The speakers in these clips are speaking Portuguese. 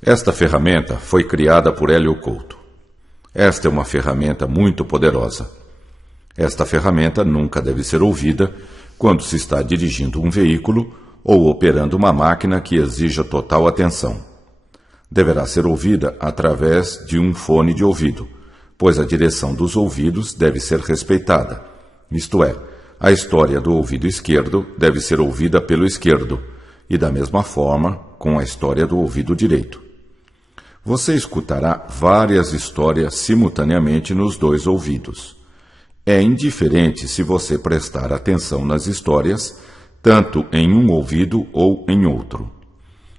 Esta ferramenta foi criada por Hélio Couto. Esta é uma ferramenta muito poderosa. Esta ferramenta nunca deve ser ouvida quando se está dirigindo um veículo ou operando uma máquina que exija total atenção. Deverá ser ouvida através de um fone de ouvido, pois a direção dos ouvidos deve ser respeitada. Isto é, a história do ouvido esquerdo deve ser ouvida pelo esquerdo, e da mesma forma com a história do ouvido direito. Você escutará várias histórias simultaneamente nos dois ouvidos. É indiferente se você prestar atenção nas histórias, tanto em um ouvido ou em outro.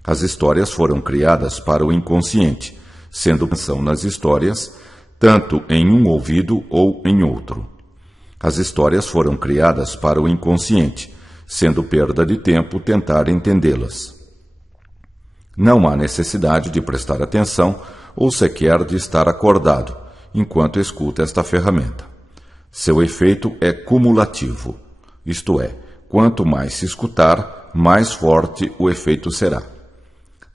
As histórias foram criadas para o inconsciente, sendo atenção nas histórias, tanto em um ouvido ou em outro. As histórias foram criadas para o inconsciente, sendo perda de tempo tentar entendê-las. Não há necessidade de prestar atenção ou sequer de estar acordado enquanto escuta esta ferramenta. Seu efeito é cumulativo, isto é, quanto mais se escutar, mais forte o efeito será.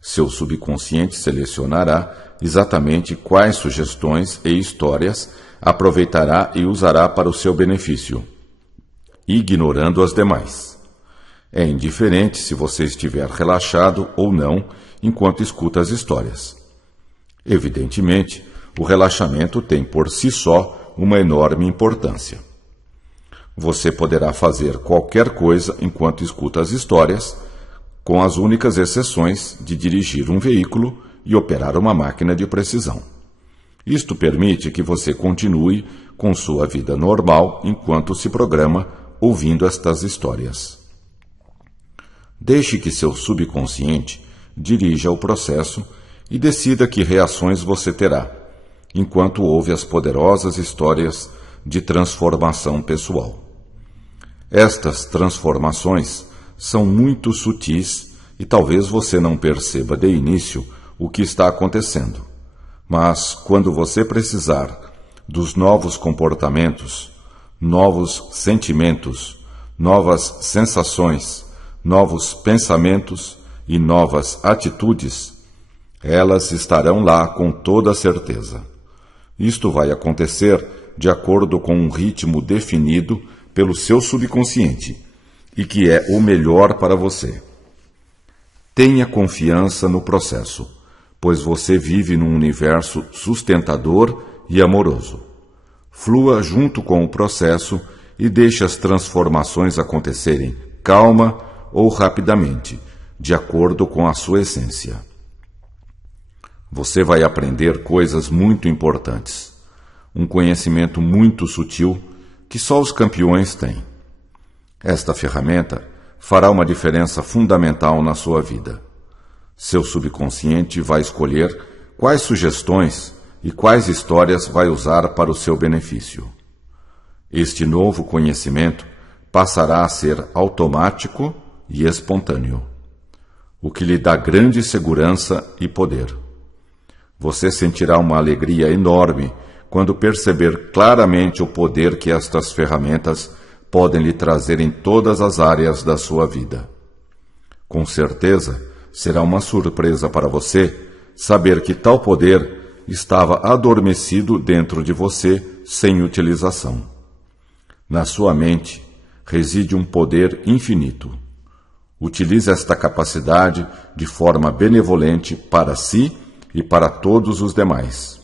Seu subconsciente selecionará exatamente quais sugestões e histórias aproveitará e usará para o seu benefício, ignorando as demais. É indiferente se você estiver relaxado ou não enquanto escuta as histórias. Evidentemente, o relaxamento tem por si só uma enorme importância. Você poderá fazer qualquer coisa enquanto escuta as histórias, com as únicas exceções de dirigir um veículo e operar uma máquina de precisão. Isto permite que você continue com sua vida normal enquanto se programa ouvindo estas histórias. Deixe que seu subconsciente dirija o processo e decida que reações você terá, enquanto ouve as poderosas histórias de transformação pessoal. Estas transformações são muito sutis e talvez você não perceba de início o que está acontecendo. Mas, quando você precisar dos novos comportamentos, novos sentimentos, novas sensações, novos pensamentos e novas atitudes, elas estarão lá com toda certeza. Isto vai acontecer de acordo com um ritmo definido pelo seu subconsciente e que é o melhor para você. Tenha confiança no processo, pois você vive num universo sustentador e amoroso. Flua junto com o processo e deixe as transformações acontecerem calma ou rapidamente, de acordo com a sua essência. Você vai aprender coisas muito importantes, um conhecimento muito sutil que só os campeões têm. Esta ferramenta fará uma diferença fundamental na sua vida. Seu subconsciente vai escolher quais sugestões e quais histórias vai usar para o seu benefício. Este novo conhecimento passará a ser automático e espontâneo, o que lhe dá grande segurança e poder. Você sentirá uma alegria enorme quando perceber claramente o poder que estas ferramentas podem lhe trazer em todas as áreas da sua vida. Com certeza, será uma surpresa para você saber que tal poder estava adormecido dentro de você sem utilização. Na sua mente reside um poder infinito. Utilize esta capacidade de forma benevolente para si e para todos os demais.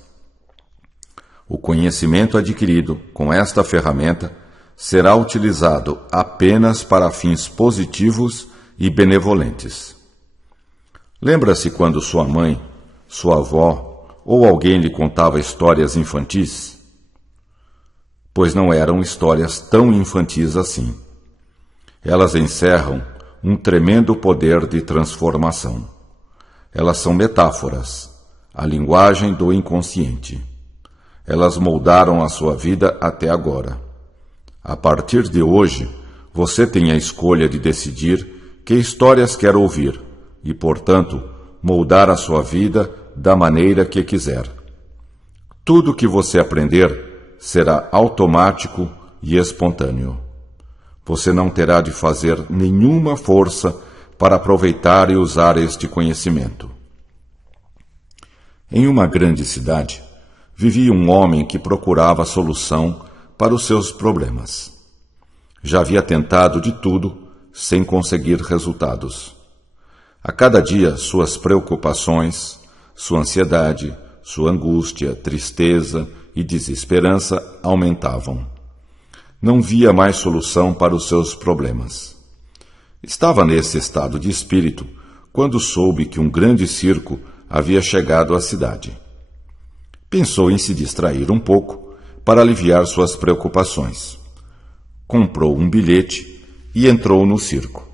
O conhecimento adquirido com esta ferramenta será utilizado apenas para fins positivos e benevolentes. Lembra-se quando sua mãe, sua avó ou alguém lhe contava histórias infantis? Pois não eram histórias tão infantis assim. Elas encerram um tremendo poder de transformação. Elas são metáforas, a linguagem do inconsciente. Elas moldaram a sua vida até agora. A partir de hoje, você tem a escolha de decidir que histórias quer ouvir e, portanto, moldar a sua vida da maneira que quiser. Tudo que você aprender será automático e espontâneo. Você não terá de fazer nenhuma força para aproveitar e usar este conhecimento. Em uma grande cidade, vivia um homem que procurava solução para os seus problemas. Já havia tentado de tudo sem conseguir resultados. A cada dia, suas preocupações, sua ansiedade, sua angústia, tristeza e desesperança aumentavam. Não via mais solução para os seus problemas. Estava nesse estado de espírito quando soube que um grande circo havia chegado à cidade. Pensou em se distrair um pouco para aliviar suas preocupações. Comprou um bilhete e entrou no circo.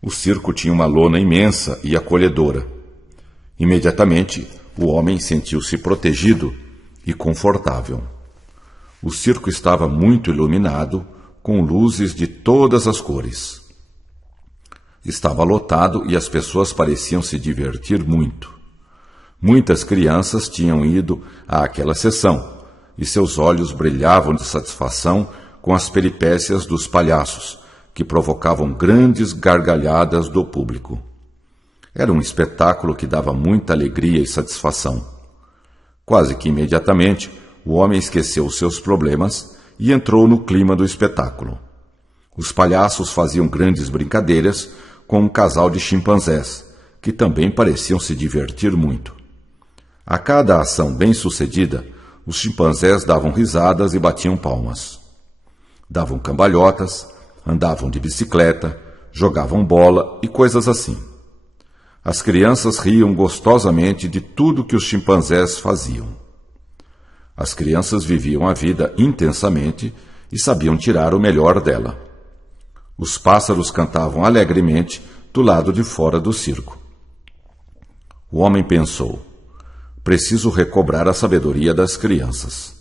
O circo tinha uma lona imensa e acolhedora. Imediatamente, o homem sentiu-se protegido e confortável. O circo estava muito iluminado, com luzes de todas as cores. Estava lotado e as pessoas pareciam se divertir muito. Muitas crianças tinham ido àquela sessão, e seus olhos brilhavam de satisfação com as peripécias dos palhaços, que provocavam grandes gargalhadas do público. Era um espetáculo que dava muita alegria e satisfação. Quase que imediatamente, o homem esqueceu os seus problemas e entrou no clima do espetáculo. Os palhaços faziam grandes brincadeiras com um casal de chimpanzés, que também pareciam se divertir muito. A cada ação bem-sucedida, os chimpanzés davam risadas e batiam palmas. Davam cambalhotas, andavam de bicicleta, jogavam bola e coisas assim. As crianças riam gostosamente de tudo que os chimpanzés faziam. As crianças viviam a vida intensamente e sabiam tirar o melhor dela. Os pássaros cantavam alegremente do lado de fora do circo. O homem pensou: preciso recobrar a sabedoria das crianças.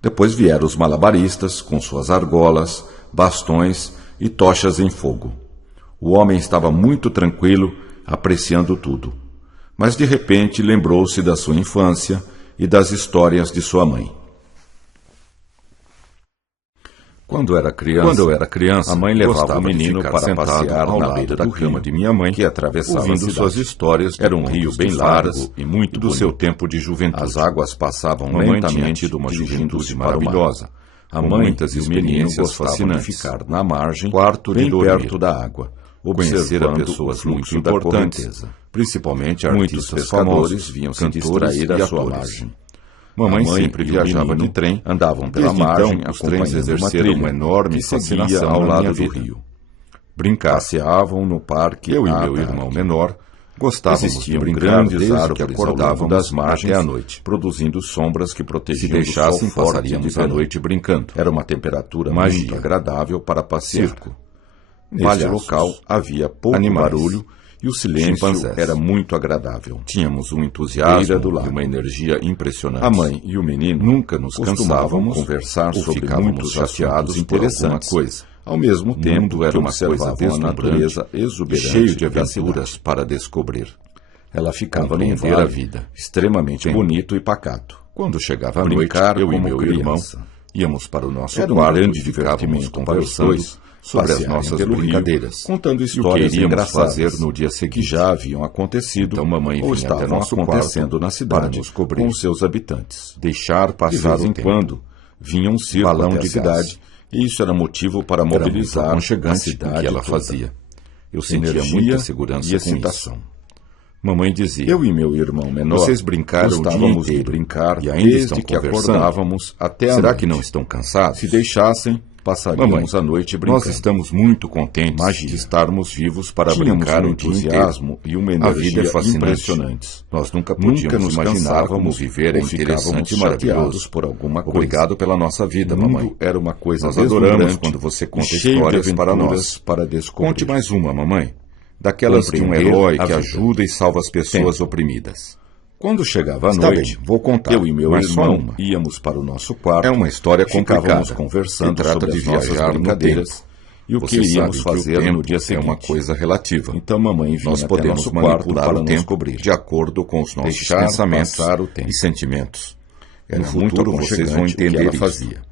Depois vieram os malabaristas com suas argolas, bastões e tochas em fogo. O homem estava muito tranquilo, apreciando tudo. Mas de repente lembrou-se da sua infância e das histórias de sua mãe. Quando eu era criança, a mãe levava o menino para passear ao lado da cama de minha mãe, que atravessava ouvindo suas histórias. Era um rio bem largo e muito do seu tempo de juventude. As águas passavam lentamente, tido uma juventude maravilhosa. Há muitas experiências fascinantes. Ficar na margem, bem perto da água, observando pessoas muito importantes, principalmente artistas famosos, vinham se distrair à sua margem. Mamãe sempre viajava de trem, andavam pela margem, os trens exerceram uma enorme fascinação ao lado do rio. Passeavam no parque, eu e meu irmão menor gostávamos de brincar grandes árvores que acordavam das margens até a noite, produzindo sombras que protegiam. Se deixassem, passaríamos a noite brincando. Era uma temperatura muito agradável para passear. Neste local havia pouco barulho e o silêncio era muito agradável. Tínhamos um entusiasmo e uma energia impressionante. A mãe e o menino nunca nos cansávamos de conversar sobre muitos chateados interessantes coisa. Ao mesmo tempo, era uma coisa a natureza exuberante, cheio de aventuras para descobrir. Ela ficava num vale a vida, extremamente bonito e pacato. Quando chegava a noite, eu e meu irmão íamos para o nosso quarto e ficávamos conversando sobre as nossas brincadeiras, contando histórias que iríamos fazer no dia seguinte, que já haviam acontecido, então mamãe ou estavam acontecendo na cidade com os seus habitantes. Deixar passar um quando vinha um circo balão de cidade, e isso era motivo para mobilizar a cidade que ela fazia. Eu sentia muita segurança e excitação. Mamãe dizia: eu e meu irmão menor, vocês brincaram o dia inteiro, brincar e ainda desde que acordávamos até a noite. Será que não estão cansados? Se deixassem, passaríamos a noite brincando. Nós estamos muito contentes de estarmos vivos para brincar um entusiasmo e uma energia impressionantes. Nós nunca nos imaginávamos viver interessante e maravilhoso por alguma coisa. Obrigado pela nossa vida, mamãe. Era uma coisa nós adoramos quando você conta histórias para nós, para descobrir. Conte mais uma, mamãe. Daquelas de um herói que ajuda e salva as pessoas oprimidas. Quando chegava a noite, vou contar. Eu e meu irmão íamos para o nosso quarto. É uma história complicada. Ficávamos conversando sobre de viajar brincadeiras e o que iríamos fazer no dia seguinte. É uma coisa relativa. Então mamãe vinha nós podemos manipular o tempo de acordo com os nossos pensamentos e sentimentos. No futuro vocês vão entender o que ela fazia.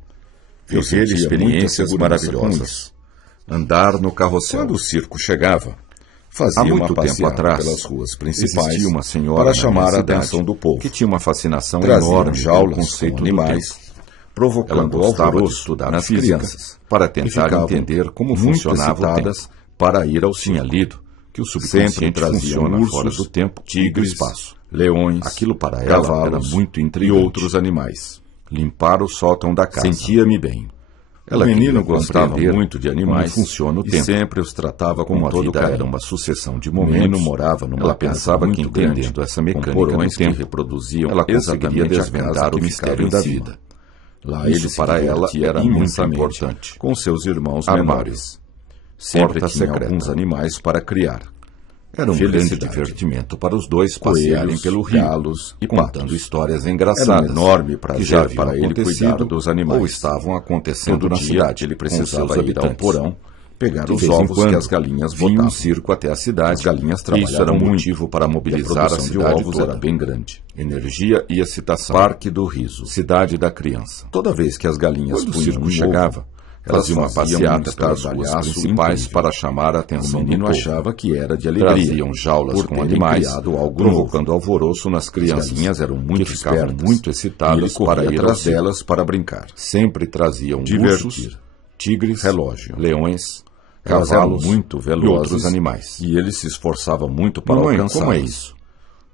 Viver experiências maravilhosas. Andar no carrossel. Quando o circo chegava, Fazia Há muito uma tempo passeata atrás, pelas ruas principais existia uma senhora para na chamar minha a cidade atenção do povo, que tinha uma fascinação Traziam enorme pelo jaulas conceito com do animais, tempo. Ela provocando gostava de alvoroço estudar nas física crianças, para que tentar ficavam entender como muito funcionava o tempo. excitadas para ir ao Tinha circo. lido que o Sempre subconsciente traziam funciona ursos, fora do tempo e do tigres, espaço. leões, Aquilo para ela era cavalos muito e intrigante. outros animais. Limpar o sótão da casa. Sentia-me bem. Ela O menino queria gostava compreender muito de animais como funciona o e tempo. sempre os tratava com Como a todo vida carinho. era uma sucessão de O menino momentos, morava numa ela casa pensava que muito grande, entendendo essa mecânica com do porões tempo, que reproduziam ela conseguiria exatamente a desvendar casa o que mistério ficava da em cima. vida. Lá Isso ele se para ela divertia era muito imensamente importante. com seus irmãos Armário. menores. Sempre Porta tinha secreta. alguns animais para criar. Era um grande Felicidade. divertimento para os dois Coelhos, passearem pelo rio, galos e contando patos. histórias Era engraçadas um enorme prazer que já haviam para ele acontecido cuidar dos animais. ou estavam acontecendo Todo na dia, cidade. Ele com precisava seus ir ao habitantes. porão, Pegar de os vez em ovos quando, que as galinhas vinha botavam. um circo até a cidade. As galinhas Isso era trabalhavam um muito, motivo para e a mobilizar a produção de cidade ovos toda. era bem grande. Energia e excitação. Parque do Riso. Cidade da criança. Toda vez que as galinhas Quando o punham circo um chegava, ovo, elas faziam uma faziam passeata um pelas ruas estardalhaço principais incrível para chamar a o atenção do menino povo. achava que era de alegria. Traziam jaulas por com terem animais, criado algo provocando novo. alvoroço nas As crianças, galinhas eram muito que ficavam espertas, muito e ele excitadas corria para ir ao atrás circo. delas para brincar. Sempre traziam Divertir. ursos, tigres, Relógio. leões, Elas eram cavalos muito e velozes outros animais. e ele se esforçava muito para Mamãe, alcançá-las. como é isso?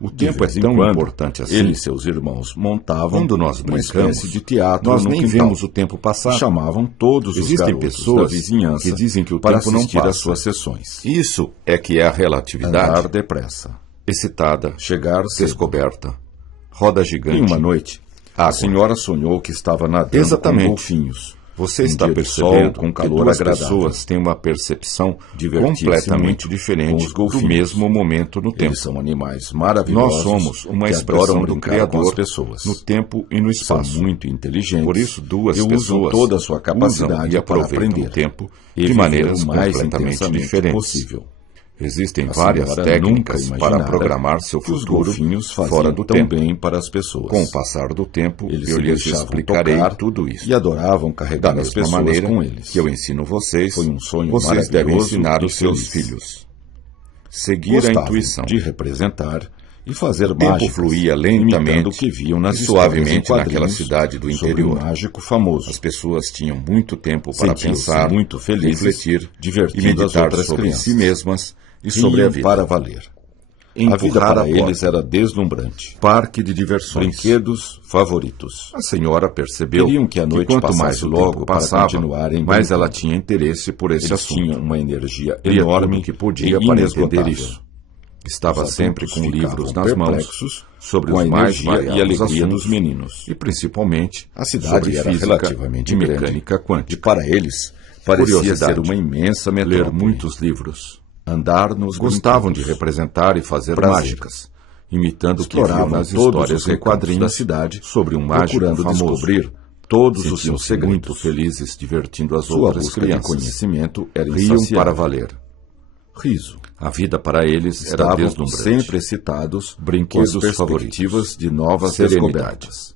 O De tempo é vez em tão quando, importante assim. ele e seus irmãos montavam Quando nós uma brincamos, espécie de teatro nós no nem quintal. vemos o tempo passar. E chamavam todos os Existem garotos pessoas da vizinhança que dizem que o para tempo não assistir às passa. suas sessões. Isso é que é a relatividade. Andar depressa, Excitada, chegar cedo. descoberta, roda gigante. Em uma noite, a água. senhora sonhou que estava nadando Exatamente. com golfinhos. Você Um está dia de percebendo sol, com que calor duas agradável. pessoas têm uma percepção Divertir-se completamente muito com diferente os do golfinhos. mesmo momento no tempo. Eles são animais maravilhosos. Nós somos uma que expressão adoram do brincar com as Criador pessoas. no tempo e no São espaço. muito inteligentes. Por isso, duas e usam pessoas toda a sua usam capacidade e aproveitam para aprender o tempo e de viver maneiras o mais completamente intensamente diferentes. possível. Existem A várias senhora técnicas nunca para imaginara programar seu que os futuro golfinhos faziam fora do tão tempo. bem para as pessoas. Com o passar do tempo, Eles eu se lhes deixavam explicarei tocar tudo isso. e adoravam Da carregar as mesma pessoas maneira com eles. que eu ensino vocês, Foi um sonho vocês devem maravilhoso ensinar e os seus feliz. filhos. Seguir a Gostavam intuição. de representar e fazer O tempo mágicas, fluía imitando lentamente o que viam nas e histórias suavemente em naquela quadrinhos cidade do sobre interior. um mágico famoso. As pessoas tinham muito tempo para Sentiam-se pensar, muito felizes, refletir divertindo e as meditar outras sobre crianças. si mesmas e sobre a Riam vida. para valer. A vida Empurrar para a eles porta. era deslumbrante. Parque de diversões. Brinquedos favoritos. A senhora percebeu Queriam que a noite quanto passasse mais o logo tempo para passava, continuarem mais ela brincando. tinha interesse por esse Eles assunto. tinham uma energia Lia enorme tudo que podia e para entender inesgotável. isso. Estava Os sempre adultos com ficavam livros nas mãos perplexos sobre com a os mais energia variados e alegria assuntos dos meninos. e principalmente A cidade sobre era física relativamente e grande, mecânica e quântica. para eles parecia Curiosidade. ser uma imensa metrópole. Ler muitos livros. Andar nos Gostavam de brinquedos. representar e fazer Prazer. mágicas, imitando o que viam Exploravam nas todos histórias os e recantos quadrinhos da cidade, sobre um mágico procurando famoso. descobrir todos os seus Sentiam-se segredos. muito felizes divertindo as Sua outras busca de crianças. conhecimento era Riam insaciável. para valer. Riso. A vida para eles era Estavam deslumbrante. sempre excitados Brinquedos com as perspectivas favoritos. de novas Serenidade. descobertas.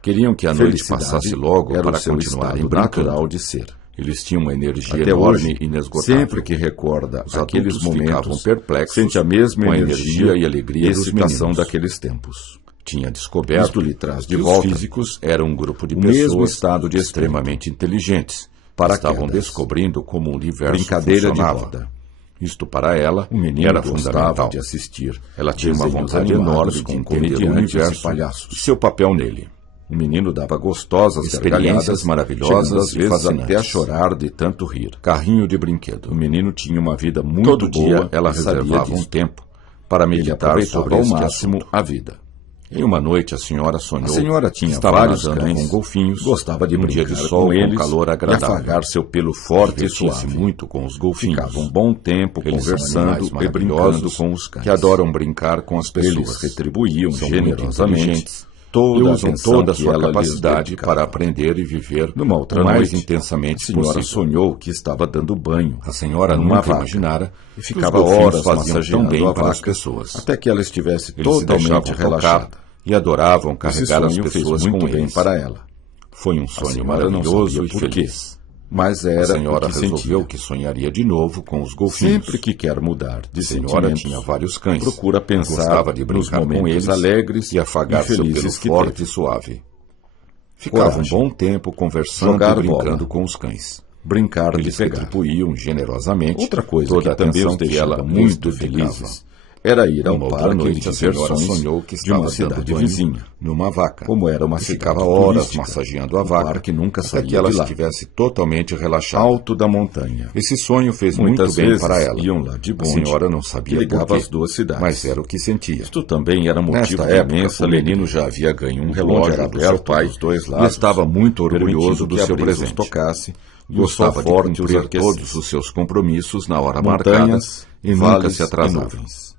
Queriam que a noite Felicidade passasse logo era para o seu continuarem estado brincando. natural de ser. Eles tinham uma energia Até enorme hoje, e inesgotável. sempre que recorda Os aqueles adultos ficavam momentos, perplexos sente a mesma com a energia energia e alegria e dos excitação meninos. daqueles tempos. Tinha descoberto Isto lhe traz de que volta os físicos eram um grupo de o mesmo pessoas estado de extremamente inteligentes para estavam quedas. descobrindo como o universo Brincadeira de funcionava. roda. Isto para ela O menino era gostava fundamental. de assistir. Ela tinha uma desenhos vontade animados enorme de com entender o comediantes universo e palhaços. e seu papel nele. O menino dava gostosas Experiências gargalhadas, maravilhosas chegando às e vezes fascinantes. até a chorar de tanto rir. Carrinho de brinquedo. O menino tinha uma vida muito Todo boa dia ela e sabia reservava um disto. tempo para Ele meditar aproveitava sobre ao este máximo assunto. a vida. Em uma noite a senhora sonhou. A senhora tinha estava vários nadando cães, com golfinhos, gostava de num brincar dia de sol com eles calor e agradável. afagar seu pelo forte e Divertia-se suave. muito com os golfinhos. Ficava um bom tempo Eles são conversando animais e brincando maravilhosos com os cães. que adoram brincar com as pessoas. Eles retribuíam São muito generosamente inteligentes toda e a usam atenção toda a que sua ela lhes capacidade dedicava. para aprender e viver Numa outra o mais noite, intensamente a senhora possível. sonhou que estava dando banho. A senhora numa nunca vaca imaginara e que ficava os golfinhos horas faziam tão massageando bem a para as vaca, pessoas. até que ela estivesse Eles se totalmente deixavam relaxada. tocar e adoravam Esse carregar as sonho fez pessoas muito com bem eles. para ela. Foi um A sonho senhora não maravilhoso sabia e por quê. feliz. mas era A senhora o que resolveu sentia. que sonharia de novo com os golfinhos. Sempre que quer mudar de A senhora sentimentos, tinha vários cães. procura pensar Gostava de nos brincar com momentos eles alegres e afagar seu pelo felizes que forte teve. e suave. Ficava Coragem. um bom tempo conversando Jogar e brincando bola. com os cães. Brincar de Eles pegar. retribuíam generosamente Outra coisa toda que a também atenção os que deixava ela muito lhes dedicava. felizes era ir ao Uma outra parque de noite, a senhora diversões sonhou que de uma estava dando cidade banho vizinha. numa vaca. Como era uma E cidade ficava horas turística, massageando a o vaca parque nunca até saía que ela de lá. estivesse totalmente relaxada. Alto da montanha. Esse sonho fez Muitas muito bem vezes para ela. iam lá de A bonde, senhora não que sabia ligava por quê, as duas cidades. mas era o que sentia. Isto também era motivo Nesta de época, imensa o alegria. menino já havia ganho um O relógio bonde era do seu aberto pai dos dois e lados, estava muito orgulhoso permitindo do que seu abrisse presente. tocasse e Gostava de forte os cumprir arquecesse. todos os seus compromissos na hora marcada Montanhas, e nunca vales se e atrasava. nuvens.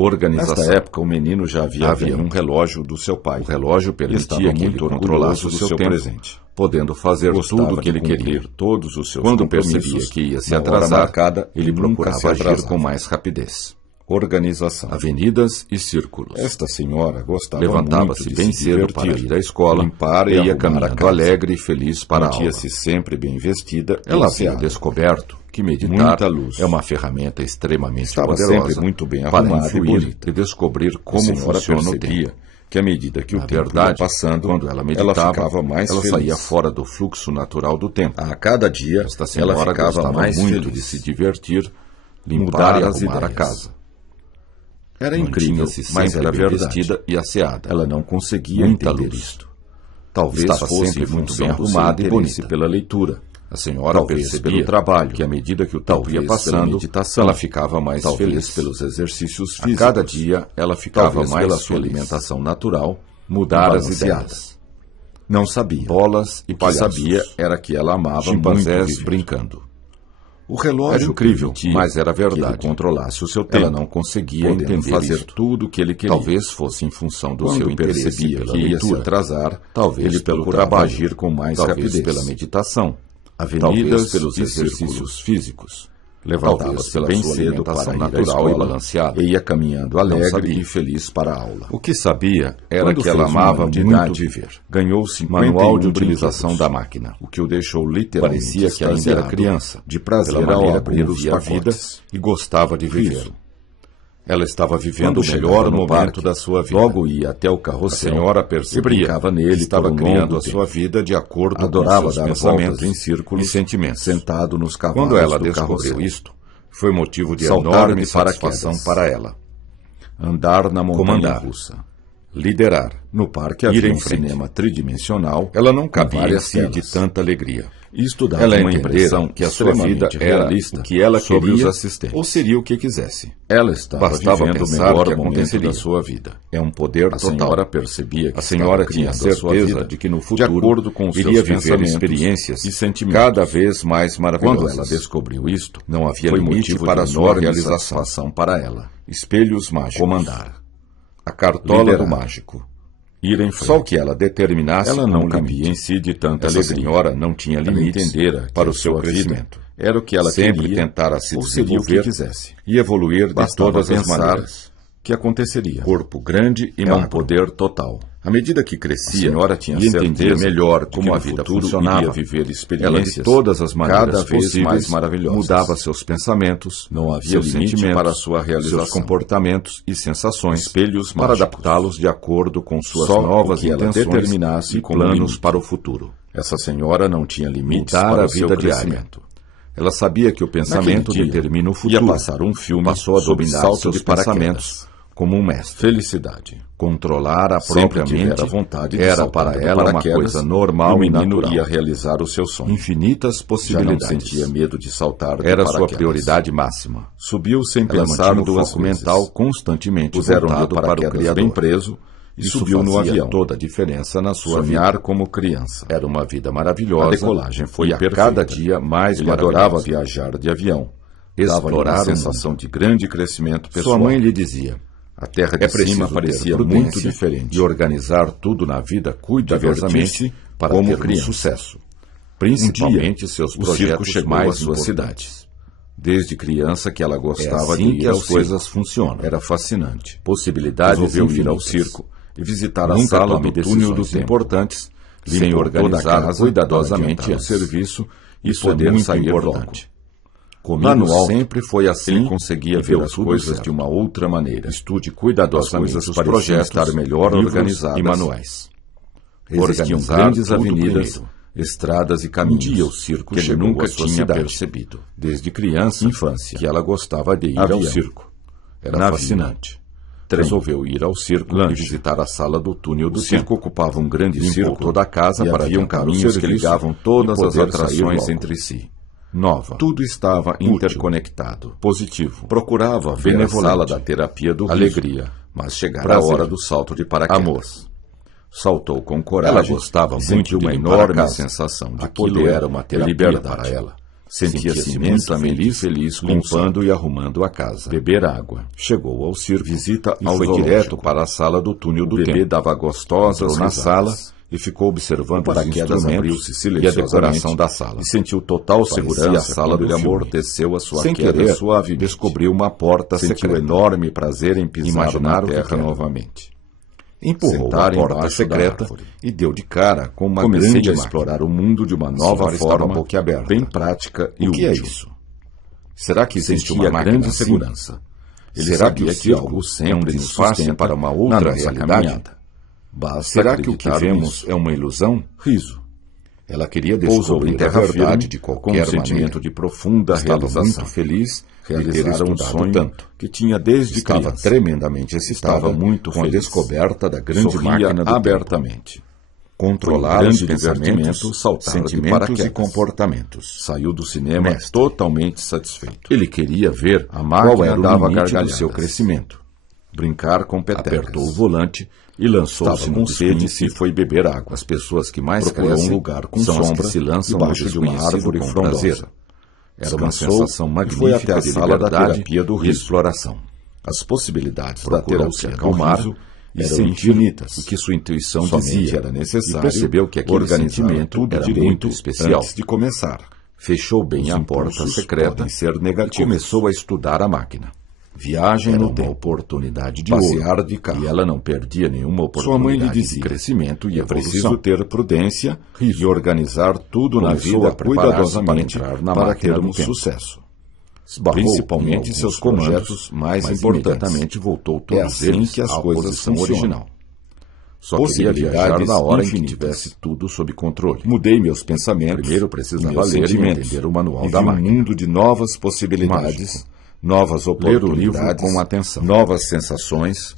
Organização. Nesta época, o menino já havia Havia um relógio do seu pai. O relógio permitia que ele controlasse o seu tempo, presente, podendo fazer Gostava tudo o que de ele queria. cumprir todos os seus Quando compromissos, percebia que ia se na hora atrasar, marcada, ele nunca procurava se agir atrasava. com mais rapidez. Organização. Avenidas e círculos. Esta senhora gostava Levantava-se muito de bem se cedo divertir, para ir à escola, limpar e ia arrumar a caminhando casa. alegre e feliz para a aula. Mantia-se sempre bem vestida. Ela e havia aseada. descoberto que meditar Muita luz. é uma ferramenta extremamente Estava poderosa sempre muito bem para arrumada e influir bonita. e descobrir A como senhora funciona o percebia tempo. que à medida que o Na tempo verdade, ia passando, quando ela meditava, ficava mais ela feliz. saía fora do fluxo natural do tempo. A cada dia, Esta ela senhora ficava gostava mais muito feliz. de se divertir, limpar Mudar e as arrumar a ideias. casa. Era incrível, Mantinha-se mas sempre era bem verdade. vestida e asseada. Ela não conseguia Muita entender luz. isto. Talvez Estava fosse sempre em muito função bem do arrumada seu e interesse bonita. pela leitura. A senhora Talvez percebia pelo trabalho, que à medida que o tempo talvez ia pela passando, meditação, ela ficava mais talvez feliz. pelos exercícios A físicos. cada dia ela ficava Talvez mais pela sua feliz. alimentação natural, Mudar as balanceada. ideias. Não sabia. Bolas e O que palhaços. sabia era que ela amava Chimpanzés muito viver. brincando. O Era relógio incrível, permitia mas era que ele verdade. controlasse o seu tempo. Ela não conseguia podendo entender fazer isto. tudo o que ele queria. Talvez fosse em função do Quando seu interesse percebia pela que ia leitura. se atrasar, Talvez ele pelo procurava trabalho, agir com mais talvez rapidez. pela meditação, Avenidas talvez pelos e exercícios círculos. físicos. Talvez Levantava-se pela bem sua cedo para alimentação ir à natural e escola balanceada. e ia caminhando Não alegre sabia. e feliz para a aula. O que sabia era Quando que ela fez um amava ano de muito idade, viver. ganhou Manual de 51 utilização brinquedos, da máquina. o que o deixou literalmente Parecia que ainda era extasiado criança, de prazer pela ao maneira abrir como os via a vida pacotes. e gostava de viver. Riso. Ela estava vivendo Quando o melhor chegava no momento parque, da sua vida. logo ia até o A carrossel senhora e percebia brincava nele que estava por um criando longo a sua tempo. vida de acordo Adorava com seus dar pensamentos voltas em círculos e sentimentos. sentado nos cavalos Quando ela do descobriu carrossel. isto, foi motivo de Saltar enorme de satisfação paraquedas. para ela. Andar na montanha Comandar. russa. Liderar. No parque Ir havia em um frente. cinema tridimensional. Ela não com cabia em várias si de telas. tanta alegria. Isto dava Ela uma entendera impressão que a sua vida extremamente era realista o que ela sobre queria os assistentes. ou seria o que quisesse. Ela estava Bastava vivendo o pensar melhor que momento aconteceria. da sua vida. É um poder A total. senhora percebia que A senhora estava tinha criando a sua certeza vida de que no de futuro acordo com os iria seus viver pensamentos experiências e sentimentos cada vez mais maravilhosas. Quando ela descobriu isto, não havia foi limite motivo para a de sua enorme realização satisfação para ela. Espelhos mágicos. Comandar. A cartola Liderar. do mágico. Ir em frente. Só o que ela determinasse Ela não como cabia limite. em si de tanta Essa alegria. senhora não tinha Ela limites entendera que para a o seu sua vida crescimento. Era o que ela Sempre queria, tentara se ou seria o que desenvolver quisesse. e evoluir de Bastava todas as pensar maneiras. que aconteceria. Corpo grande e É um magro. poder total. À medida que A crescia, senhora tinha e entendia certeza melhor de como que a no vida futuro funcionava, iria viver ela experiências de todas as maneiras cada vez possíveis mais maravilhosas. mudava seus pensamentos, Não havia seus limite sentimentos, para a sua realização. seus comportamentos e sensações, Espelhos para mágicos. adaptá-los de acordo com suas Só novas o que ela intenções determinasse e como planos limite. para o futuro. Essa senhora não tinha limites Mudar para a o seu vida crescimento. diária. Ela sabia que o pensamento Naquele dia, determina o ia futuro. passar um filme Passou a sobre dominar salto seus de paraquedas. pensamentos como um mestre. Felicidade. Controlar a Sempre própria tivera mente vontade de era saltar para de ela uma paraquedas, coisa normal e o e menino natural. ia realizar o seu sonho. Infinitas Já não possibilidades. sentia medo de saltar de Era paraquedas. sua prioridade máxima. Subiu sem Ela pensar mantinha o duas foco vezes. mental constantemente Puseram-lhe o voltado para o paraquedas Criador. bem preso e Isso subiu no fazia avião. toda a diferença na sua Sonhar vida. como criança. Era uma vida maravilhosa. A decolagem foi e a perfeita. cada dia mais Ele adorava maravilhosa. viajar de avião. Dava-lhe Explorar uma o sensação de grande crescimento pessoal. Sua mãe lhe dizia: A terra de é preciso cima ter parecia prudência muito diferente. e organizar tudo na vida cuidadosamente Divertir-se para como ter um criança. sucesso. Principalmente seus o circo projetos chegou mais à sua importantes. cidade. Desde criança que ela gostava assim de ir que ao as coisas circo. funcionam. Era fascinante. Possibilidades Resolveu ir ao infinitas. circo e visitar a Nunca sala tome do túnel do decisões tempo. importantes sem Limpou organizar toda a casa cuidadosamente para adiantar o antes. serviço e poder sair logo. Comigo sempre foi assim. Ele conseguia ver as coisas de uma outra maneira. Estude cuidadosamente os projetos, estar melhor organizados e manuais. Existiam grandes avenidas, estradas e caminhos que o circo que ele nunca tinha percebido. Desde criança, infância, que ela gostava de ir ao circo. Era fascinante. Resolveu ir ao circo e visitar a sala do túnel do circo. Ocupava um grande circo toda a casa para haviam caminhos que ligavam todas as atrações entre si. Nova. Tudo estava interconectado. Positivo. Procurava ver a sala da terapia do alegria, mas chegara a hora do salto de paraquedas. Amor. Saltou com coragem. Ela gostava muito de uma enorme sensação de poder. Era uma terapia para ela. Sentia-se imensamente feliz limpando e arrumando a casa. Beber água. Chegou ao circo, visita ao foi direto para a sala do túnel do tempo. O bebê dava gostosas na sala e ficou observando os instrumentos e a decoração da sala. E sentiu total segurança. A sala do amor desceu a sua queda suave. Descobriu uma porta secreta. Sentiu enorme prazer em pisar na terra novamente. Empurrou a porta secreta e deu de cara com uma grande máquina. A explorar o mundo de uma nova forma, bem prática e útil. O que é isso? Será que existe uma grande segurança? Será que é algo sempre nos sustenta para uma outra realidade? Será que o que vemos é uma ilusão? Riso. Ela queria descobrir a verdade de qualquer sentimento de profunda realização. Muito feliz realizar um sonho tanto que tinha desde criança. Estava tremendamente excitada, muito com a descoberta da grande máquina abertamente. Controlar os pensamentos, sentimentos e comportamentos. Saiu do cinema totalmente satisfeito. Ele queria ver a máquina dava gargalhada do seu crescimento. Brincar com petecas. Apertou o volante e lançou-se com sede e foi beber água. As pessoas que mais crescem um lugar com sombra se lançam debaixo de uma árvore frondosa. Era uma sensação magnífica. Foi até a sala da terapia do riso. Exploração. As possibilidades da terapia acalmar eram infinitas. O que sua intuição dizia era necessário. E percebeu que aquele sentimento era muito especial. Antes de começar, fechou bem a porta secreta e começou a estudar a máquina. Viagem no tempo, oportunidade de passear de carro. E ela não perdia nenhuma oportunidade. Sua mãe lhe dizia de crescimento e é preciso ter prudência e organizar tudo na vida cuidadosamente para termos sucesso. Principalmente seus projetos mais importantes. Voltou todo assim que as coisas funcionam. Só queria viajar na hora em que tivesse tudo sob controle. Mudei meus pensamentos. Primeiro precisava ler e entender o manual da máquina. Um mundo de novas possibilidades. Novas oportunidades, ler o livro com atenção, novas sensações,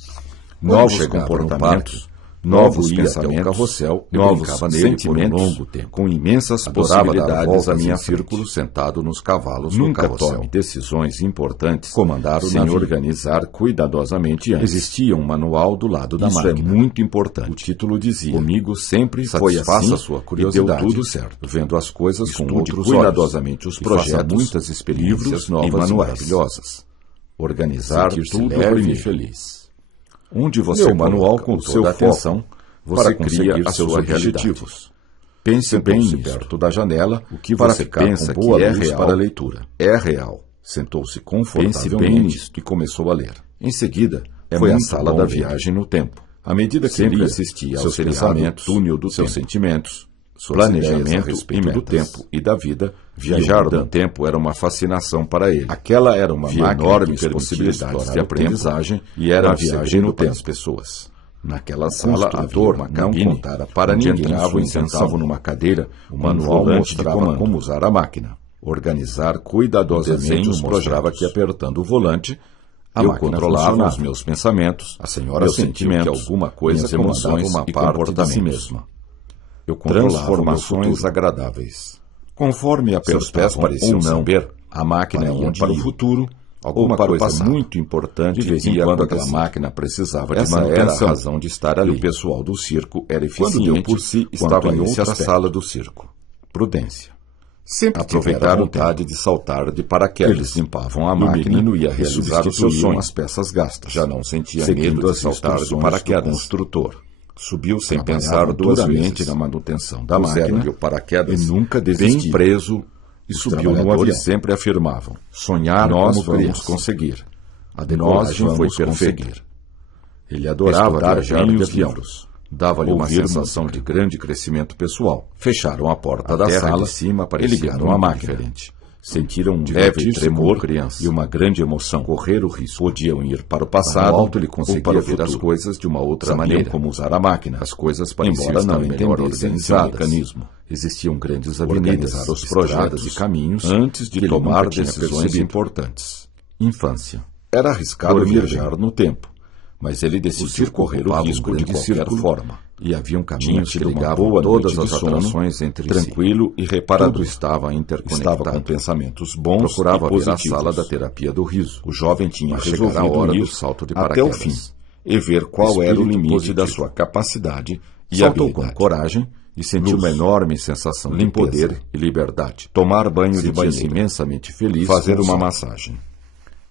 novos comportamentos, novos pensamentos, carrossel, novos sentimentos, longo tempo, com imensas possibilidades a minha círculo sentado nos cavalos do carrossel. Tome decisões importantes, comandar sem organizar cuidadosamente antes. Existia um manual do lado da máquina. Isso é muito importante. O título dizia: comigo sempre foi assim, sua curiosidade, e deu tudo certo, vendo as coisas com outros cuidadosamente olhos, os projetos, muitas experiências novas e maravilhosas. Organizar tudo leve e feliz. Onde você manual com o seu atenção, você cria os seus objetivos. Pense bem nisso, perto da janela, o que você pensa que é real para a leitura. É real. Sentou-se confortavelmente e começou a ler. Em seguida, foi à sala da viagem no tempo. À medida que sempre assistia aos pensamentos, túnel dos seus sentimentos, planejamento e do tempo e da vida, viajar no tempo era uma fascinação para ele. Aquela era uma enorme possibilidade de aprendizagem e era a viagem no tempo das pessoas. Naquela sala, a dor não contara para ninguém. Entravam e sentavam numa cadeira, o manual mostrava como usar a máquina. Organizar cuidadosamente os mostrava que apertando o volante, eu controlava os meus pensamentos, a senhora sentiu que alguma coisa comandava uma parte de si mesma. Eu transformações agradáveis. Conforme seus pés pareciam saber, a máquina ia para o futuro, alguma coisa muito importante, de vez em quando aquela máquina precisava de manutenção. Essa era a razão de estar ali. E o pessoal do circo era eficiente. Quando deu por si, estava em outra sala do circo. Prudência. Sempre aproveitar a vontade de saltar de paraquedas. Eles limpavam a máquina, o menino ia realizar os seus sonhos, as peças gastas. Já não sentia medo de saltar de paraquedas. Construtor. Subiu sem pensar duramente na manutenção da máquina o paraquedas, e nunca desistiu. Bem preso e subiu no avião. Sempre afirmavam: sonhar nós vamos conseguir. A decolagem foi perfeita. Ele adorava viajar de avião. Dava-lhe uma sensação de grande crescimento pessoal. Fecharam a porta da sala de cima e ligaram a máquina. Sentiram um leve tremor e uma grande emoção. Correr o risco. Podiam ir para o passado, alto ele conseguia ver as coisas de uma outra maneira. Como usar a máquina. As coisas pareciam embora não melhor entendessem o mecanismo. Existiam grandes avenidas, avenidas, os projetos e caminhos antes de tomar decisões importantes. Infância. Era arriscado viajar no tempo, mas ele decidiu correr o risco de qualquer forma. E haviam caminhos que ligavam todas as atrações entre tranquilo e reparador. Tudo estava interconectado. Estava com pensamentos bons. Procurava ver a sala da terapia do riso. O jovem tinha resolvido a hora do salto de paraquedas até o fim e ver qual era o limite da sua capacidade e saltou com coragem e sentiu uma enorme sensação de poder e liberdade. Tomar banho de banheiro, imensamente feliz, fazer uma massagem,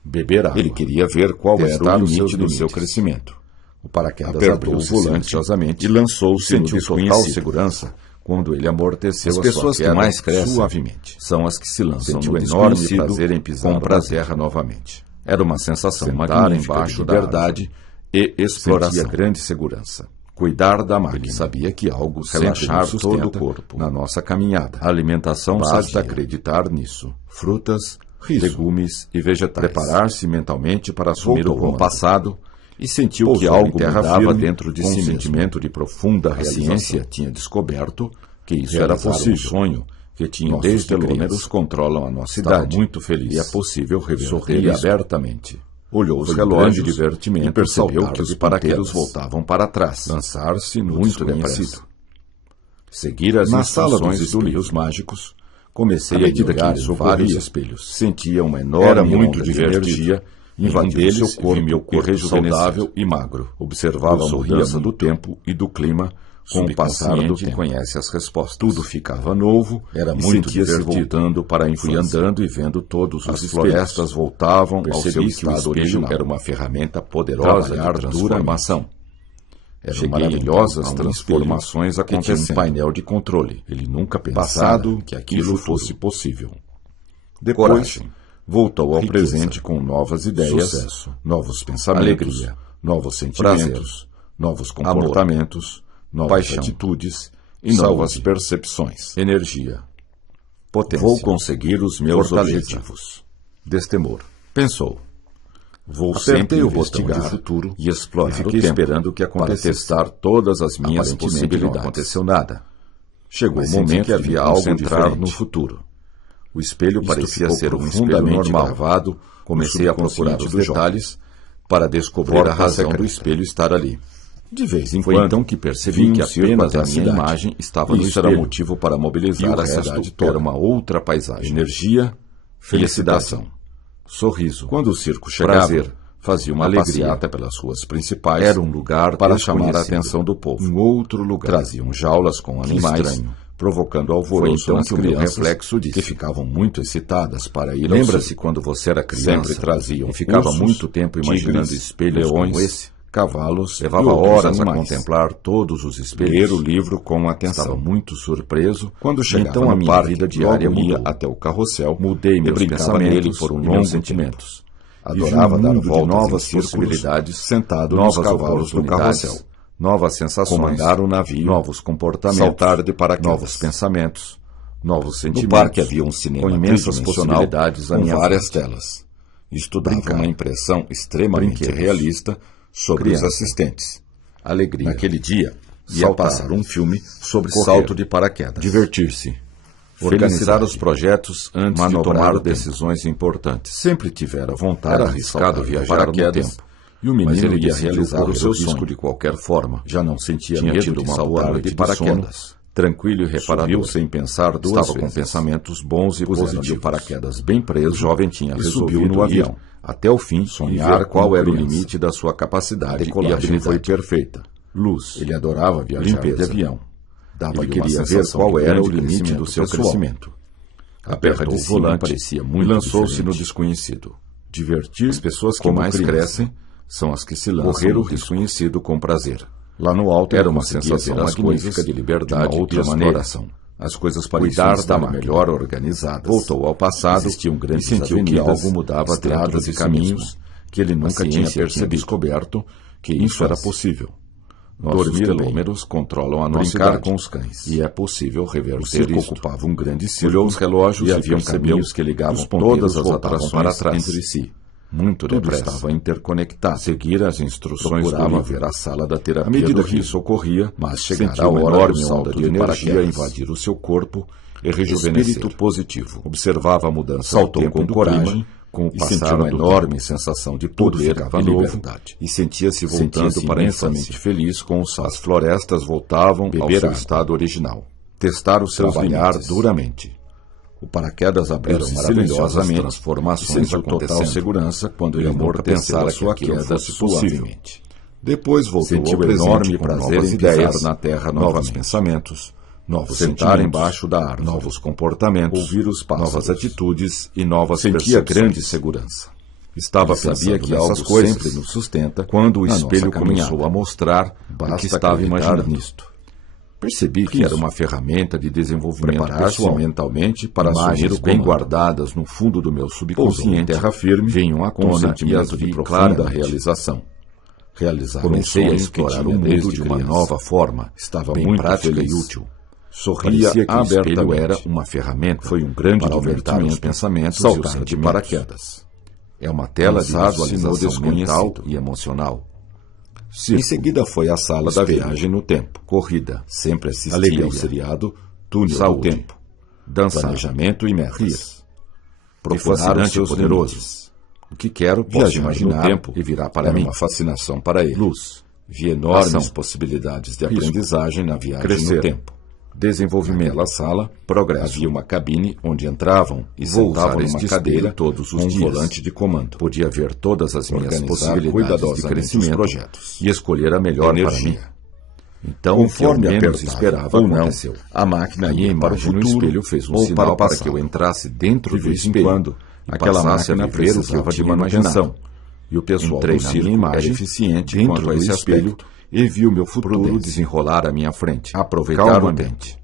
beber água. Ele queria ver qual era o limite do seu crescimento. O paraquedas apertou o volante e lançou-se no total segurança quando ele amorteceu as pessoas que mais crescem suavemente. São as que se lançam Sentiu no enorme prazer em pisar com na terra novamente. Era uma sensação magnífica embaixo de liberdade e exploração. Sentia grande segurança. Cuidar da máquina. Ele sabia que algo relaxar sempre todo o corpo na nossa caminhada. A alimentação Basta sadia. acreditar nisso. Frutas, legumes e vegetais. Preparar-se mentalmente para assumir Voltou o passado e sentiu que Pousou algo em terra mudava firme, dentro de com si um mesmo. sentimento de profunda A realização. ciência tinha descoberto que isso Realizar era possível. um sonho que tinham Nossos desde telômeros criança. controlam a nossa Estava idade. muito feliz. E é possível reverter Sorria isso. abertamente. Olhou os Foi relógios grande divertimento e percebeu saltar que os de paraquedas ponteiros voltavam para trás. Lançar-se no Muito desconhecido. depressa. Seguir as Na sala dos instruções do espelhos livro mágicos, comecei à a medida que divulgar isso em vários ocorria, espelhos. Sentia uma enorme Era muito onda de divertido. energia Invadiu invadiu seu seu corpo corpo, meu corpo saudável e magro. Observava a mudança do tempo e do clima com o passar do tempo. Conhece as respostas. Tudo ficava novo, Era e muito sentia-se divertido. voltando para a Fui infância. andando e vendo todos os As espelhos. florestas voltavam ao seu Percebi que o estado espelho original. era uma ferramenta poderosa Trabalhar de transformação. Eram Cheguei, maravilhosas então, a um transformações que tinha um acontecendo. painel de controle. Ele nunca Passado pensara que aquilo e futuro. fosse possível. Depois, Coragem. voltou ao Riqueza. presente com novas ideias, Sucesso. novos pensamentos, Alegria. novos sentimentos, Prazer. novos comportamentos, novas Paixão. atitudes e Saúde. novas percepções. Energia. Potência. Vou conseguir os meus Fortaleza. objetivos. Destemor. Pensou. Vou Apertei sempre o botão investigar de futuro e explorar e fiquei o tempo esperando o que para acontecesse. testar todas as minhas Aparentemente possibilidades. não aconteceu nada. Chegou Mas o senti momento que havia de algo concentrar diferente. no futuro. O espelho Isto parecia ficou ser um espelho profundamente normal. gravado. Comecei a procurar os subconsciente do detalhes para descobrir Porta a razão secreta. do espelho estar ali. De vez em Foi quando, então que percebi vi que um circo apenas até a a minha cidade. imagem estava no Isso era espelho. motivo para E mobilizar o a resto cidade toda. era uma outra paisagem. energia, Felicidade, sorriso. Quando o circo chegava, prazer, fazia uma alegria. passeata pelas ruas principais. Era um lugar para chamar a desconhecido. atenção do povo. Um outro lugar. Traziam jaulas com animais, estranho. provocando Foi alvoroço então nas que o meu crianças, reflexo disse. que ficavam muito excitadas para ir ao Lembra-se circo. quando você era criança? Sempre traziam. E ficava ursos, muito tempo imaginando tigres, espelhos leões, como esse, cavalos, levava e outros horas a animais. contemplar todos os espelhos. Ler o livro com atenção. Estava muito surpreso Quando chegava então no a minha parque, vida diária logo ia mudou. até o carrossel, Mudei meus brincava pensamentos nele por um e longo meus sentimentos. Vivi Adorava um dar mundo de voltas novas em círculos, possibilidades, sentado novas nos cavalos do oportunidades, carrossel. Novas sensações, comandar o navio, novos comportamentos, saltar de paraquedas. novos pensamentos, novos sentimentos. No parque havia um cinema com imensas tridimensional, possibilidades à com minha várias frente. telas. Estudava Brincar. uma impressão extremamente Brinquedos. realista sobre Criança. os assistentes. Alegria. Naquele dia, ia Saltar. passar um filme sobre Correr. salto de paraquedas. Divertir-se. Organizar Felicidade. os projetos antes de Manobrar tomar o tempo. decisões importantes. Sempre tivera vontade Era de arriscado saltar viajar de no paraquedas, tempo. E o menino mas ele ia decidiu realizar correr o seu o risco sonho de qualquer forma. Já não sentia Tinha medo tido de uma saltar boa noite de de paraquedas. sono, tranquilo e reparador. Subiu sem pensar duas Estava vezes. com pensamentos bons e Puseram-lhe positivos. o paraquedas bem preso. O jovem tinha e resolvido subiu no ir avião. até o fim, Sonhar e ver qual como era o criança. limite da sua capacidade, A decolagem e a habilidade foi foi perfeita. Luz. Ele adorava viajar Limpeza. de avião. Dava-lhe Ele uma queria ver sensação qual de era o grande limite do seu pessoal. crescimento. Apertou Apertou o o volante parecia e muito lançou-se no diferente. desconhecido. Divertir As pessoas que como mais criança, crescem são as que se lançam correr no o risco. desconhecido com prazer. Lá no alto Era ele uma conseguia sensação ver as magnífica coisas de liberdade de uma outra e maneira. exploração. As coisas pareciam Cuidar da estar máquina. melhor organizadas. Voltou ao passado Existiam grandes e sentiu que avenidas, algo mudava dentro estradas de e caminhos caminhos que ele nunca tinha ciência tinha percebido. Descoberto que isso Infância. era possível. Nossos telômeros controlam a nossa idade com os cães. e é possível reverter O circo isto. ocupava um grande Olhou círculo os relógios e e havia percebeu caminhos que ligavam os ponteiros todas as voltavam atrações para trás. entre si. Muito Tudo depressa. estava interconectado. Seguir as instruções do Procurava livro. ver a sala da À terapia medida do que riso, isso ocorria, mas chegara sentia a uma hora enorme do onda salto de energia paraquedas. invadir o seu corpo e Espírito rejuvenescer. positivo. Observava a mudança Saltou do tempo com do coragem, clima, com o e passar sentiu uma do enorme tempo. sensação de Tudo poder ficava e novo liberdade. e sentia-se voltando Sentia-se para a imensamente infância. feliz com o As salto. florestas voltavam ao Beber seu água. estado original. Testar os seus Trabalhar limites. duramente. O paraquedas abriu-se Eram silenciosamente maravilhosamente transformações e sentiu acontecendo. total segurança quando E ele amor nunca pensara pensara que que aquilo aquilo fosse fosse possível. possível. Depois voltou Sentiu ao presente enorme com prazer novas em ideias pisar na terra novos novamente. pensamentos, novos Sentar sentimentos, embaixo da árvore, novos comportamentos, ouvir os pássaros, novas atitudes e novas sentia percepções. grande segurança. Estava Ele sabia pensando que nessas algo coisas sempre nos sustenta quando o na espelho nossa começou caminhada. a mostrar o Basta que estava acreditar imaginando. nisto. Percebi que era uma ferramenta de desenvolvimento Preparar-se pessoal. mentalmente para Imagens assumir o bem comando. guardadas no fundo do meu Pousou em subconsciente terra firme, vinham à com um tona e sentimento as de vi profunda claramente. realização. Realizar Comecei um a sonho explorar que o tinha mundo desde de uma criança. nova forma. Estava bem muito prática feliz. e útil. Sorria Parecia que o espelho abertamente. era uma ferramenta. Foi um grande para aumentar os divertimento pensamentos e saltar os de sentimentos. paraquedas. É uma tela de Lançado no visualização mental desconhecido. e emocional. Em seguida foi à sala da Espelho. viagem no tempo. Corrida, Sempre assistia Alegria. ao seriado Túnel Saúde. do Tempo. dançar, Planejamento e metas. rir, Procurar os fascinante e seus poderoso. limites. O que quero, posso Viajar imaginar no tempo e virá para era mim. uma fascinação para ele. Luz, Via enormes ação, possibilidades de risco, aprendizagem na viagem crescer, no tempo. desenvolvimento, Naquela sala, progresso. havia uma cabine onde entravam e Vou sentavam usar numa este cadeira espelho todos os com um dias. volante de comando. Podia ver todas as minhas Organizar possibilidades de cuidadosamente crescimento os projetos. e escolher a melhor Energia. para mim. Então, Conforme o que eu menos apertava esperava ou não, aconteceu. a máquina A minha ia para o imagem no futuro espelho fez um ou sinal para o para que eu passado. entrasse dentro De do vez em espelho quando, e aquela passasse a máquina viver o que eu precisava de tinha manutenção. imaginado. E o pessoal Entrei do na circo minha imagem, era eficiente dentro quanto a do esse espelho, aspecto e vi o meu futuro prudência. desenrolar à minha frente. Aproveitar o calmamente.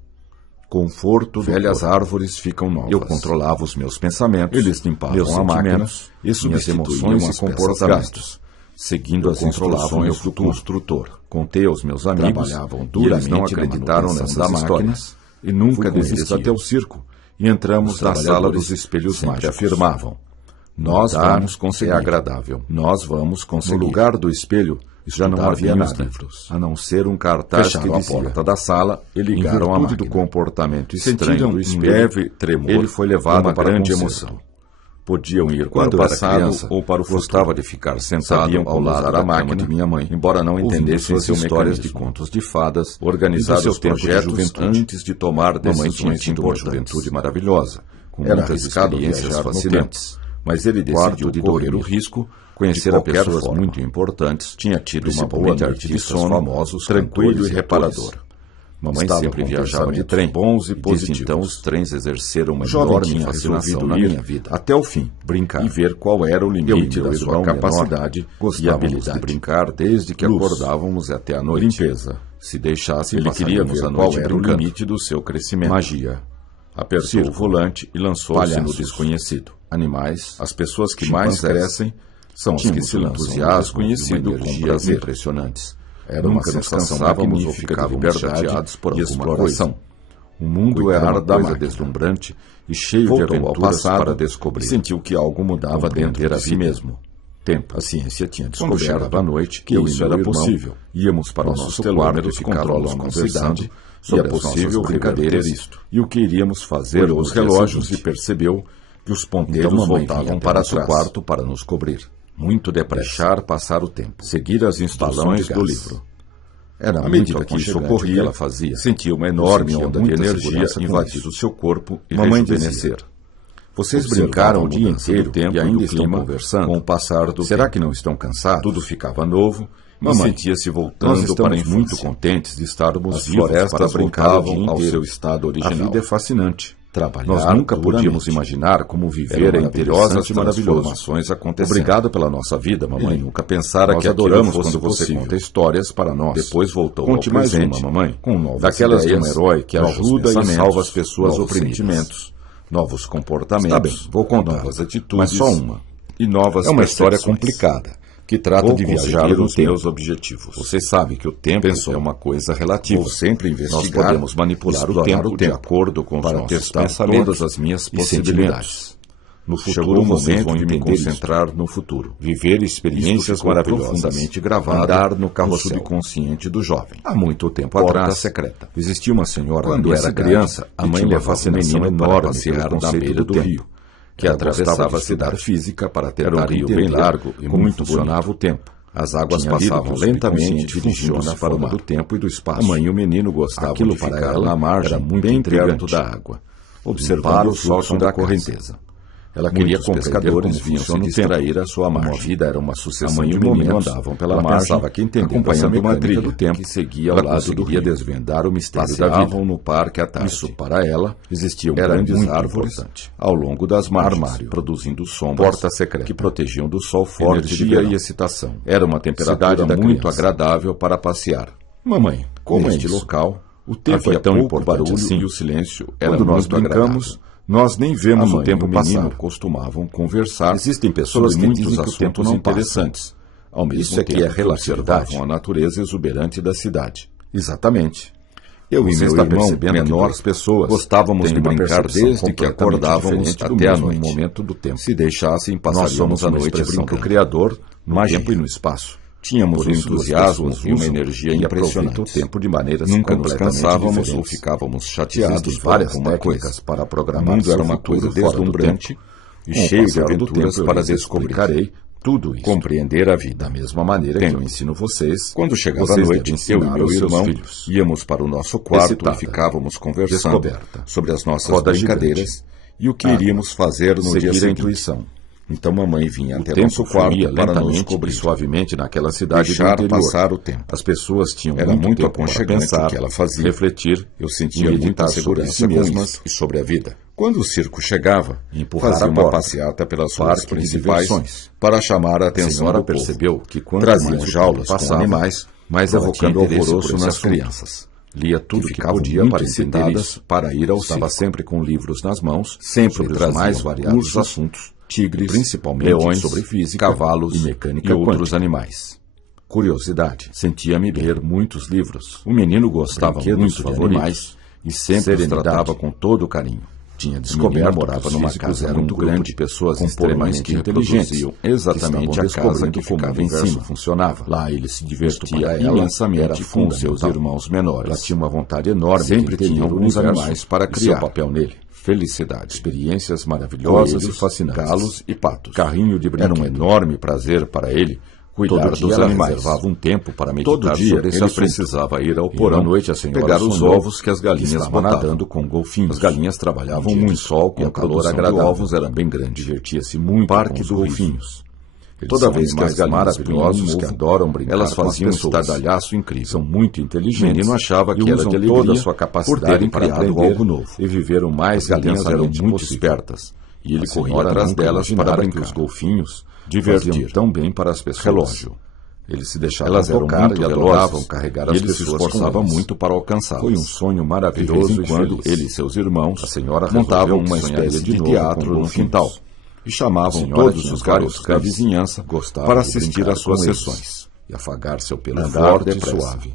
Conforto, velhas corpo. árvores ficam novas. Eu controlava os meus pensamentos, Eles limpavam meus a máquina sentimentos e minhas substituíam emoções as e peças comportamentos. gastos. Seguindo as controlava o instruções meu do futuro. construtor. Contei aos meus amigos Trabalhavam e eles duramente não na acreditaram manutenção nessas da histórias máquina e nunca Fui com eles desistiam. até o circo E entramos Os na sala trabalhadores dos espelhos sempre mágicos. afirmavam: nós Mudar vamos conseguir. é agradável. Nós vamos conseguir. No lugar do espelho já não Estudar havia bem os nada, livros. a não ser um cartaz Fecharam que a dizia, porta da sala e em ligaram a virtude do máquina. comportamento Sentiram estranho do um espelho, leve tremor ele foi levado e uma para grande concerto. emoção. Podiam ir Quando para o era passado criança ou para o futuro. gostava de ficar sentado Sabiam ao como lado usar da a máquina cama de minha mãe, embora não ouvindo entendessem suas seus histórias mecanismo. de contos de fadas, Organizar e do seu os tempo de projetos juventude. antes de tomar Mamãe decisões tinha tido uma importantes. juventude maravilhosa, com Era muitas arriscado experiências viajar no fascinantes, mas ele Quarto decidiu de correr dormir, o risco, conhecer de a qualquer pessoas forma. muito importantes, tinha tido uma boa Principalmente noite de artistas sono, famosos, tranquilo cantores e e reparador. atores. Mamãe Estava sempre com viajava de pensamentos trem, bons e desde positivos. então os trens exerceram uma O jovem enorme tinha fascinação resolvido na ir minha vida. até o fim, Brincar e ver qual era o Eu e limite meu da irmão sua menor capacidade e gostávamos habilidade. de brincar desde que Luz, acordávamos até a noite. limpeza. Se deixasse, Ele queria passaríamos ver a qual noite era o brincando. limite do seu crescimento. Magia. Apertou Circo. o volante e lançou-se no Palhaços. desconhecido. Animais. As pessoas que Chimpanzés. mais crescem são as que Tínhamos se um lançam no entusiasmo desconhecido e uma com energia prazer. impressionantes. Era Nunca uma nos sensação cansávamos ou magnífica de ficávamos liberdade chateados por e alguma exploração. coisa. O mundo Cuidar era uma da coisa máquina. deslumbrante e cheio Voltou de ao aventuras passado para descobrir. e sentiu que algo mudava dentro Compreender de a si vida. mesmo. Tempo. A ciência tinha Quando descoberto chegava a noite, que eu e isso meu era irmão possível. íamos para o Nossos nosso quarto e telômeros ficávamos controlam a nossa conversando idade sobre e é as possível nossas brincadeiras reverter isto. e o que iríamos fazer Olhou nos os dia relógios e seguinte. percebeu que os ponteiros Então mamãe voltavam vinha para até seu atrás. quarto para nos cobrir. Muito depressa. Deixar passar o tempo. Seguir as instruções Balão de do gás. livro. Era À muito medida que isso aconchegante o ocorria, que ela fazia. sentia uma enorme Sentia onda de muita energia segurança com invadir isso. o seu corpo e Mamãe rejuvenescer. Vocês Observava brincaram a o dia mudança do inteiro tempo e ainda do estão clima conversando. com o passar do Será tempo. que não estão cansados? Tudo ficava novo Mamãe, e sentia-se Nós voltando para a estamos infância. muito contentes de estarmos As vivos florestas para brincar o voltavam dia ao inteiro. seu estado A original. vida é fascinante. Trabalhar Nós nunca podíamos duramente. imaginar como Era viver a maravilhoso interessante e maravilhoso. transformações acontecendo. Obrigado pela nossa vida, mamãe. Ele nunca pensara Nós que aquilo adoramos fosse quando você possível. conta histórias para nós. Depois voltou Conte ao mais presente, uma, mamãe, com novas daquelas ideias, de um herói que novos ajuda e pensamentos, salva as pessoas novos oprimidas. sentimentos, Novos comportamentos, Está bem, vou contar. novas atitudes, Mas só uma. e novas É uma história percepções. complicada, que trata de viajar nos meus objetivos. Você sabe que o tempo é uma coisa relativa. Vou sempre investigar. Nós podemos manipular o tempo de acordo com os nossos pensamentos, todas as minhas possibilidades. No futuro, vocês vão me concentrar no futuro. Viver experiências maravilhosas, profundamente gravadas andar no carrossel subconsciente do jovem. Há muito tempo Porta atrás, secreta. existia uma senhora Quando era criança, a mãe levava um menino enorme passear na beira do rio, que Ela atravessava a cidade cidade física para Era um tentar rio entender bem largo e como muito funcionava o tempo. As águas Tinha lido passavam que o lentamente, subconsciente dirigindo-se funciona para o fora mar. do tempo e do espaço. A mãe e o menino gostavam Aquilo de para ficar ela na margem, era muito bem intrigante. perto da água, Observando observando o o fluxo fluxo da da correnteza. Ela queria Muitos compreender pescadores como vinham se funciona o distrair tempo. à sua Como a margem. vida era uma A sucessão mãe e de o menino momentos, andavam pela ela margem, pensava que entendendo essa acompanhando a mecânica mecânica do do tempo que seguia ao ela lado do conseguiria rio. desvendar o mistério da Passeavam vida. No parque à tarde. Isso, para ela, Existiam era grandes muito árvores importante. ao longo das margens, Armário, produzindo sombras porta secreta, que protegiam do sol forte de energia verão. e excitação. Era uma temperatura Cidade da muito criança. agradável para passear. Mamãe, como Neste é isso? local, o tempo Havia é tão pouco importante barulho assim. e o silêncio Era Quando nós muito brincamos, agradável. nós nem vemos A o mãe tempo e o menino passar. costumavam conversar. Existem pessoas sobre que muitos dizem que o tempo assuntos não passa. interessantes. Ao mesmo Isso é que tempo é relatividade. observavam a natureza exuberante da cidade. Exatamente. Eu e Você meu está irmão, percebendo que menor, duas pessoas gostávamos têm de uma brincar percepção desde que completamente acordávamos diferente do até a mesmo noite. momento do tempo. Se deixassem, Nós passaríamos somos a uma noite expressão do brincando. Criador no Magia. tempo e no espaço. Tínhamos Por um isso, entusiasmo duas pessoas e uma usam energia e aproveitam impressionantes. o tempo de maneiras Nunca nos completamente cansávamos ou diferentes. ficávamos chateados Existem por várias alguma técnicas coisa. para O programar mundo era seu uma futuro coisa fora do deslumbrante tempo, e com o cheio de passar do aventuras tempo, para eu lhes descobrir. explicarei tudo isso. Compreender a vida. Da mesma maneira que Tempo. eu ensino vocês, Quando chegava vocês a noite, devem eu e ensinar meu aos seus irmão filhos. íamos para o nosso quarto Excitada. e ficávamos conversando Descoberta. sobre as nossas Roda brincadeiras gigante. e o que Água. iríamos fazer no dia Seguir a seguinte. intuição. Então mamãe vinha O até tempo nosso quarto fluía para nos lentamente cobrir. e suavemente naquela cidade Deixar do interior. passar o tempo. As pessoas tinham Era muito tempo para aconchegante pensar, o que ela fazia. refletir, Eu sentia e muita meditar sobre segurança si com mesmas isso. e sobre a vida. Quando o circo chegava, Empurrar fazia a uma porta. passeata pelas ruas Parque de principais diversões. para chamar a A atenção senhora do povo. percebeu que quanto Traziam mais o jaulas tempo com passava, animais, mais ela evocando tinha interesse alvoroço por esse nas assunto. crianças. Lia tudo que ficavam podia muito para entender excitadas isso. para ir ao Estava circo. sempre com livros nas mãos, Sempre sobre os traziam mais variados ursos, assuntos, tigres, principalmente leões, sobre física, cavalos e mecânica e outros quântica. animais. Curiosidade. Sentia-me ler muitos livros. O menino gostava Brinquedos muito de favoritos, animais e sempre os serenidade. tratava com todo carinho. Tinha descoberto descoberto que morava os numa físicos casa eram muito um grupo grande de pessoas com extremamente extremamente inteligentes, inteligentes, que exatamente estavam a casa descobrindo que como ficava o em ensino cima funcionava. Lá ele se divertia para ela imensamente era com os seus fundamental. irmãos menores. Ela tinha uma vontade enorme Sempre de entender tinha o alguns universo animais para e criar. seu papel nele. Felicidade. Experiências maravilhosas Coelhos, e fascinantes. galos e patos. Carrinho de Era brinquedo. um enorme prazer para ele cuidar Todo dos dia ela animais. reservava um tempo para meditar Todo dia sobre esse ele assunto. precisava ir ao E porão à noite a senhora pegar os sonhou ovos que as galinhas estava botavam. nadando com golfinhos. As galinhas trabalhavam Um dia de muito sol com e a calor produção de agradável. ovos era bem grande. Divertia-se muito Parque com os do Rio. golfinhos. Eles Toda são vez que as animais galinhas maravilhosos punham um que ovo, adoram brincar elas com as faziam um pessoas. estardalhaço incrível. São muito O inteligentes. menino achava que e era usam de alegria toda a sua por capacidade terem para criado aprender algo novo. e viver o mais As galinhas eram intensamente muito possível. espertas e ele A corria senhora atrás nunca delas para imaginara brincar. que os golfinhos Divertir. faziam tão bem para as pessoas. Relógio. Eles se deixavam Elas eram tocar muito e velozes, adoravam carregar e as ele se pessoas esforçava com eles. muito para alcançá-las. Foi um sonho De maravilhoso vez em e quando, feliz. ele e seus irmãos A senhora montavam resolveu uma que sonhasse espécie de novo teatro com no golfinhos. quintal e A chamavam senhora todos tinha os vários garotos da cães, vizinhança gostava para de assistir brincar às suas com eles sessões. e afagar seu pelo Andar forte e depressa. suave.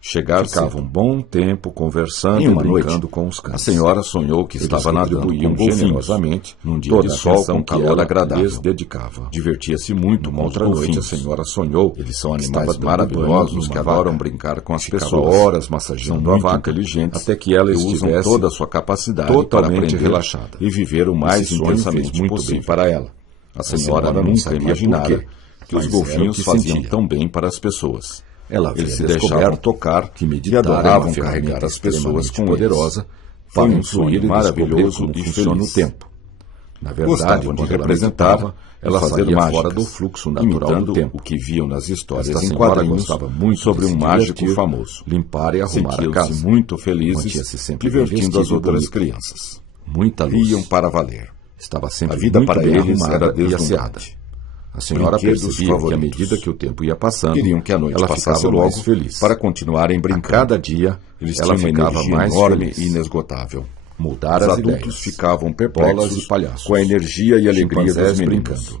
Chegar Ficava cedo. um bom tempo conversando Em e uma brincando noite, com os cães. a senhora sonhou que Eles estava nadando retribuíam com golfinhos generosamente num dia toda de a sol atenção com que calor ela agradável. lhes dedicava. Divertia-se muito com os Outra noite, a golfinhos. senhora sonhou Eles são que animais estava dando maravilhosos banho que numa adoram vaca. brincar com as Ficava pessoas. horas São massageando a muito vaca, inteligentes até que ela e usam estivesse toda a sua capacidade totalmente para aprender relaxada e viver o mais Esse sonho intensamente fez muito possível bem para ela. A senhora senhora nunca sabia imaginara por quê, que os mas era o golfinhos que faziam sentia. tão bem para as pessoas. Ela Eles se havia deixavam descoberto tocar que e meditar era adoravam uma carregar ferramenta as pessoas extremamente com poderosa Foi para um influir sonho e maravilhoso descobrir e como funciona feliz. o tempo. Na verdade, Gostavam de quando ela representava, meditava, ela ela fazia fazia mágicas, fora do fluxo natural imitando do tempo. o que viam nas histórias Esta em senhora quadrinhos gostava muito sobre de se um mágico divertir, famoso. limpar e arrumar a Sentiam-se casa. muito felizes, Mantinha-se sempre divertindo vestido as outras bonito. crianças. Muita luz. Riam para valer. Estava sempre A vida muito para bem eles arrumada era e asseada. deslumbrante. A senhora Brinquedos percebia que à favoritos. medida que o tempo ia passando, Queriam que a noite ela passasse ficava logo mais feliz. para continuarem A brincando. cada dia, Eles ela tinham uma ficava energia mais enorme feliz. e inesgotável. Mudar Os as adultos ideias. ficavam Bolas perplexos e palhaços. com a energia e alegria dos Chimpanzés meninos. brincando.